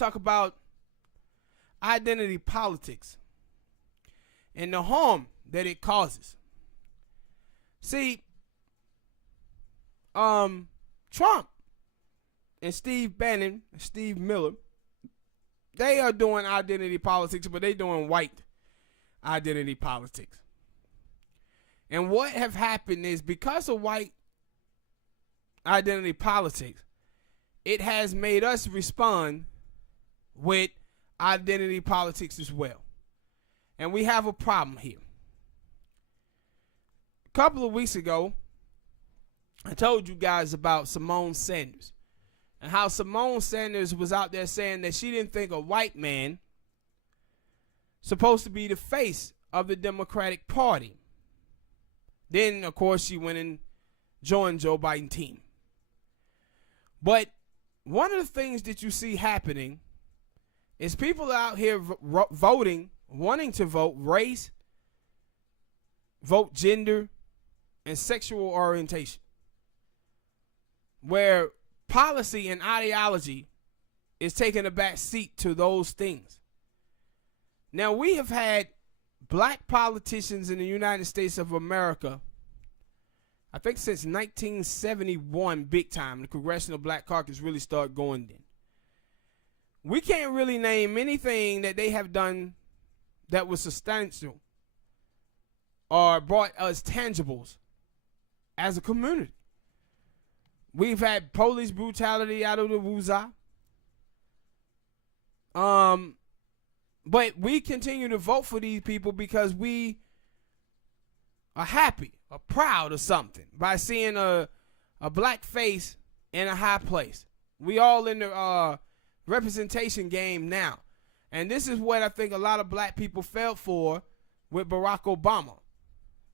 talk about identity politics and the harm that it causes. See, Trump and Steve Bannon, Steve Miller, they are doing identity politics, but they doing white identity politics. And what have happened is because of white identity politics, it has made us respond with identity politics as well. And we have a problem here. A couple of weeks ago, I told you guys about Simone Sanders and how Simone Sanders was out there saying that she didn't think a white man supposed to be the face of the Democratic Party. Then, of course, she went and joined Joe Biden's team. But one of the things that you see happening is people out here voting, wanting to vote race, vote gender, and sexual orientation, where policy and ideology is taking a back seat to those things. Now, we have had black politicians in the United States of America, I think since 1971, big time. The Congressional Black Caucus really started going then. We can't really name anything that they have done that was substantial or brought us tangibles as a community. We've had police brutality out of the woozah. But we continue to vote for these people because we are happy or proud of something by seeing a black face in a high place. We all in the representation game now. And this is what I think a lot of black people felt for with Barack Obama.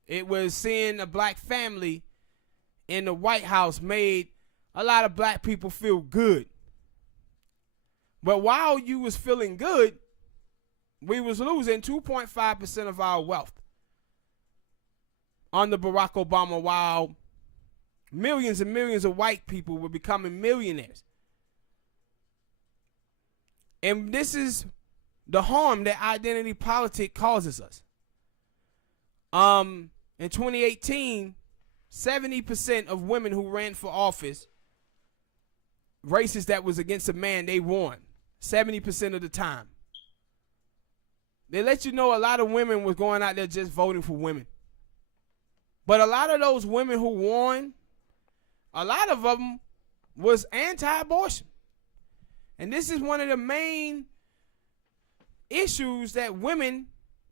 It was seeing a black family in the White House made a lot of black people feel good. But while you was feeling good, we was losing 2.5% of our wealth under Barack Obama, while millions and millions of white people were becoming millionaires. And this is the harm that identity politics causes us. In 2018, 70% of women who ran for office, races that was against a man, they won 70% of the time. They let you know a lot of women was going out there just voting for women. But a lot of those women who won, a lot of them was anti-abortion. And this is one of the main issues that women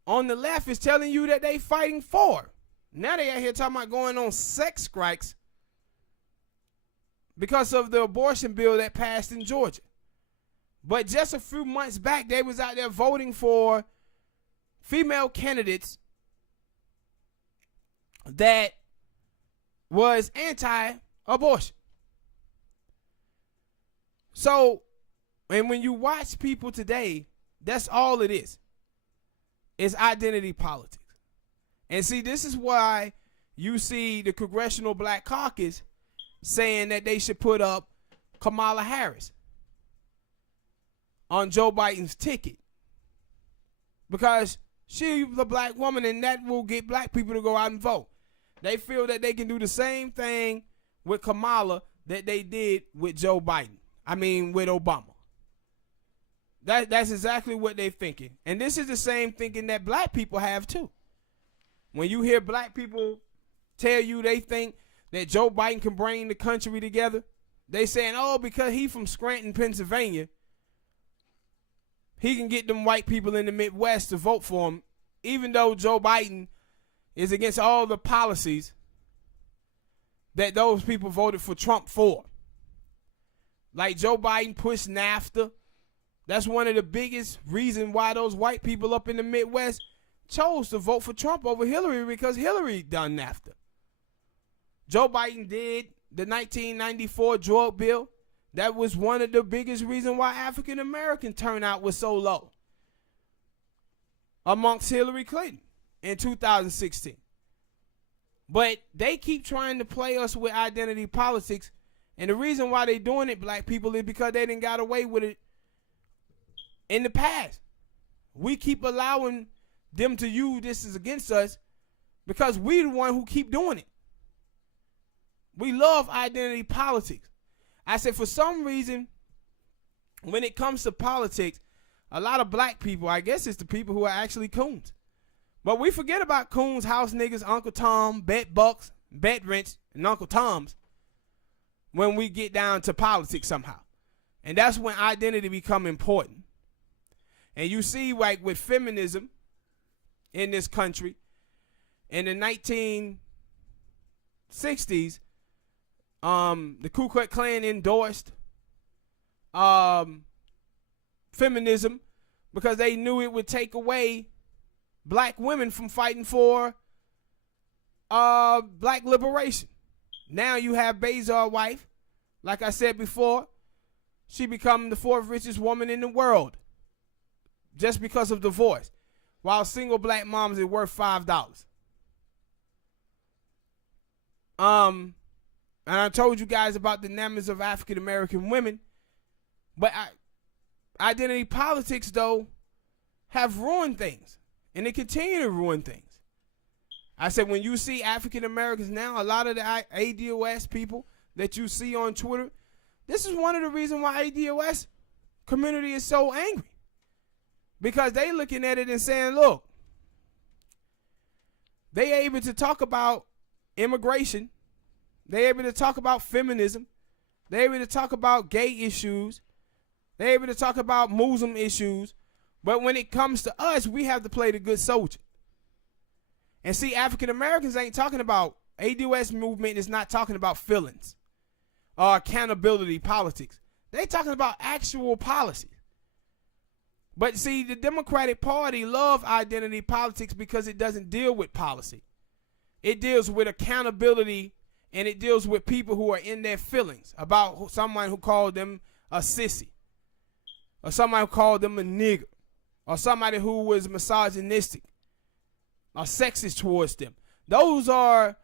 on the left is telling you that they fighting for. Now they out here talking about going on sex strikes because of the abortion bill that passed in Georgia. But just a few months back, they was out there voting for female candidates that was anti-abortion. So, and when you watch people today, that's all it is. It's identity politics. And see, this is why you see the Congressional Black Caucus saying that they should put up Kamala Harris on Joe Biden's ticket. Because she's a black woman, and that will get black people to go out and vote. They feel that they can do the same thing with Kamala that they did with Joe Biden. I mean, with Obama. That's exactly what they're thinking. And this is the same thinking that black people have too. When you hear black people tell you they think that Joe Biden can bring the country together, they saying, oh, because he from Scranton, Pennsylvania, he can get them white people in the Midwest to vote for him, even though Joe Biden is against all the policies that those people voted for Trump for. Like Joe Biden pushed NAFTA. That's one of the biggest reasons why those white people up in the Midwest chose to vote for Trump over Hillary, because Hillary done NAFTA. Joe Biden did the 1994 drug bill. That was one of the biggest reasons why African American turnout was so low amongst Hillary Clinton in 2016. But they keep trying to play us with identity politics, and the reason why they doing it, black people, is because they didn't got away with it in the past. We keep allowing them to use this as against us because we the one who keep doing it. We love identity politics. I said for some reason, when it comes to politics, a lot of black people, I guess it's the people who are actually coons. But we forget about coons, house niggas, Uncle Tom, bet bucks, bet rents, and Uncle Toms when we get down to politics somehow. And that's when identity become important. And you see, like with feminism in this country, in the 1960s, the Ku Klux Klan endorsed feminism because they knew it would take away black women from fighting for black liberation. Now you have Bezos' wife, like I said before, she become the 4th richest woman in the world just because of divorce, while single black moms are worth $5. And I told you guys about the numbers of African American women, but identity politics though have ruined things, and they continue to ruin things. I said when you see African Americans now, a lot of the ADOS people that you see on Twitter, this is one of the reasons why ADOS community is so angry. Because they looking at it and saying, look, they able to talk about immigration. They able to talk about feminism. They able to talk about gay issues. They able to talk about Muslim issues. But when it comes to us, we have to play the good soldier. And see, African Americans ain't talking about, ADOS movement is not talking about feelings or accountability politics. They talking about actual policy. But see, the Democratic Party love identity politics because it doesn't deal with policy. It deals with accountability, and it deals with people who are in their feelings about someone who called them a sissy, or somebody who called them a nigger, or somebody who was misogynistic or sexist towards them. Those are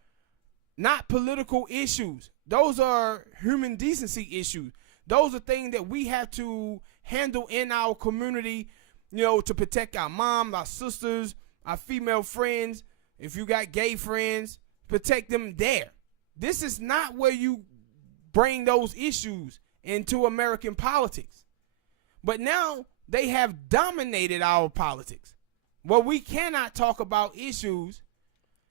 not political issues. Those are human decency issues. Those are things that we have to handle in our community, you know, to protect our moms, our sisters, our female friends. If you got gay friends, protect them there. This is not where you bring those issues into American politics. But now they have dominated our politics, where we cannot talk about issues,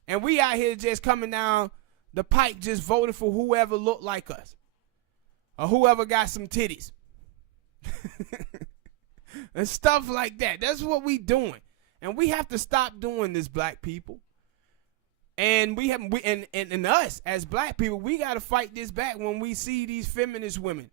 and we out here just coming down the pipe just voting for whoever looked like us or whoever got some titties. And stuff like that. That's what we doing. And we have to stop doing this, black people. And and us as black people, we got to fight this back when we see these feminist women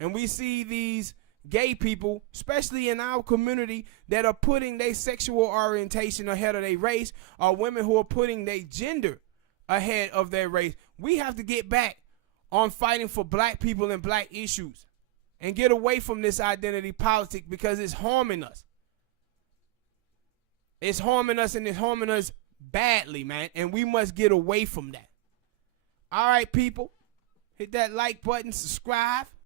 and we see these gay people, especially in our community, that are putting their sexual orientation ahead of their race, or women who are putting their gender ahead of their race. We have to get back on fighting for black people and black issues and get away from this identity politics, because it's harming us. It's harming us, and it's harming us badly, man, and we must get away from that. All right, people, hit that like button, subscribe.